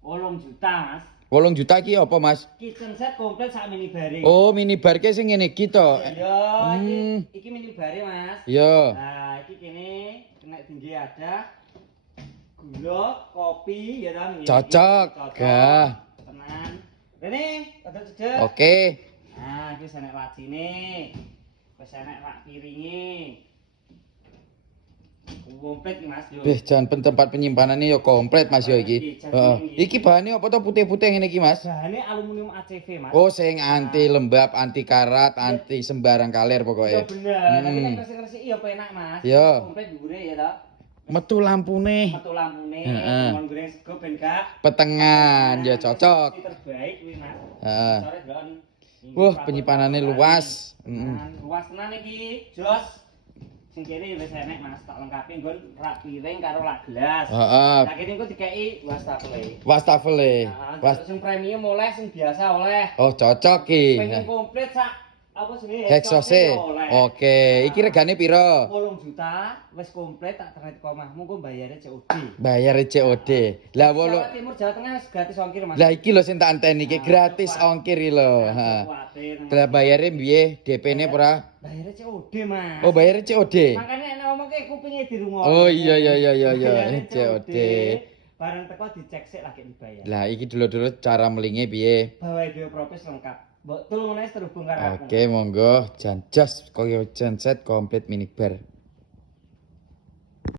8 juta, Mas. 8 juta ki apa, Mas? Kitchen set komplit sak minibare. Oh, minibar ki sing ngene iki to. Iya, iki minibare, Mas. Iya. Nah, iki kene kena tinggi ada gula, kopi ya ta. Cocok. Gah. Tenan. Rene, ada cedek. Oke. Nah, iki enek lacine. Wis enek rak piringe. Komplit Mas yo. Beh, jan tempat penyimpanannya ya komplit Mas yo iki. Heeh. Iki bahannya apa to putih-putih ngene iki, Mas? Bahane aluminium ACV, Mas. Oh, sing anti lembab, anti karat, anti sembarang kalir Iya pokoknya. bener. Tapi nek resik-resik ya penak, Mas. Iya. Komplit dhuwure ya ta. Metu lampune. Metu lampune, Heeh. mon goreng sego ben gak Petengan ya cocok. Ini terbaik kuwi, Mas. Heeh. Sore delon. Wah, penyimpanannya luas. Luas tenan iki, jos. Sing kene wis enek Mas, tak lengkapi nggon rak piring karo rak gelas. Heeh. Lah kene engko dikeki wastafel. Wastafele. Sing premium oleh, sing biasa oleh. Oh, cocok ki. Pengen komplit sak apa jenenge Heksose. Oke, iki regane piro? 8 juta wis komplit tak tengah teko omahmu engko bayare COD. Bayar COD. Lah Jawa Timur Jawa Tengah wis gratis ongkir Mas. Lah iki lho sing tak anteni iki gratis ongkir iki lho. Heeh. Lah bayare piye? DP-ne ora? Bayare COD Mas. Oh, bayare COD. Makanya nek ngomongke kupinge dirungokno. Oh iya iya Bayare COD. Barang teko dicek sik lagi dibayar. Lah iki dulu-dulu cara melinge piye? Bawa video propis lengkap. Mbok tulung terhubung karo aku. Oke, monggo jan jas koyo genset komplit minibar.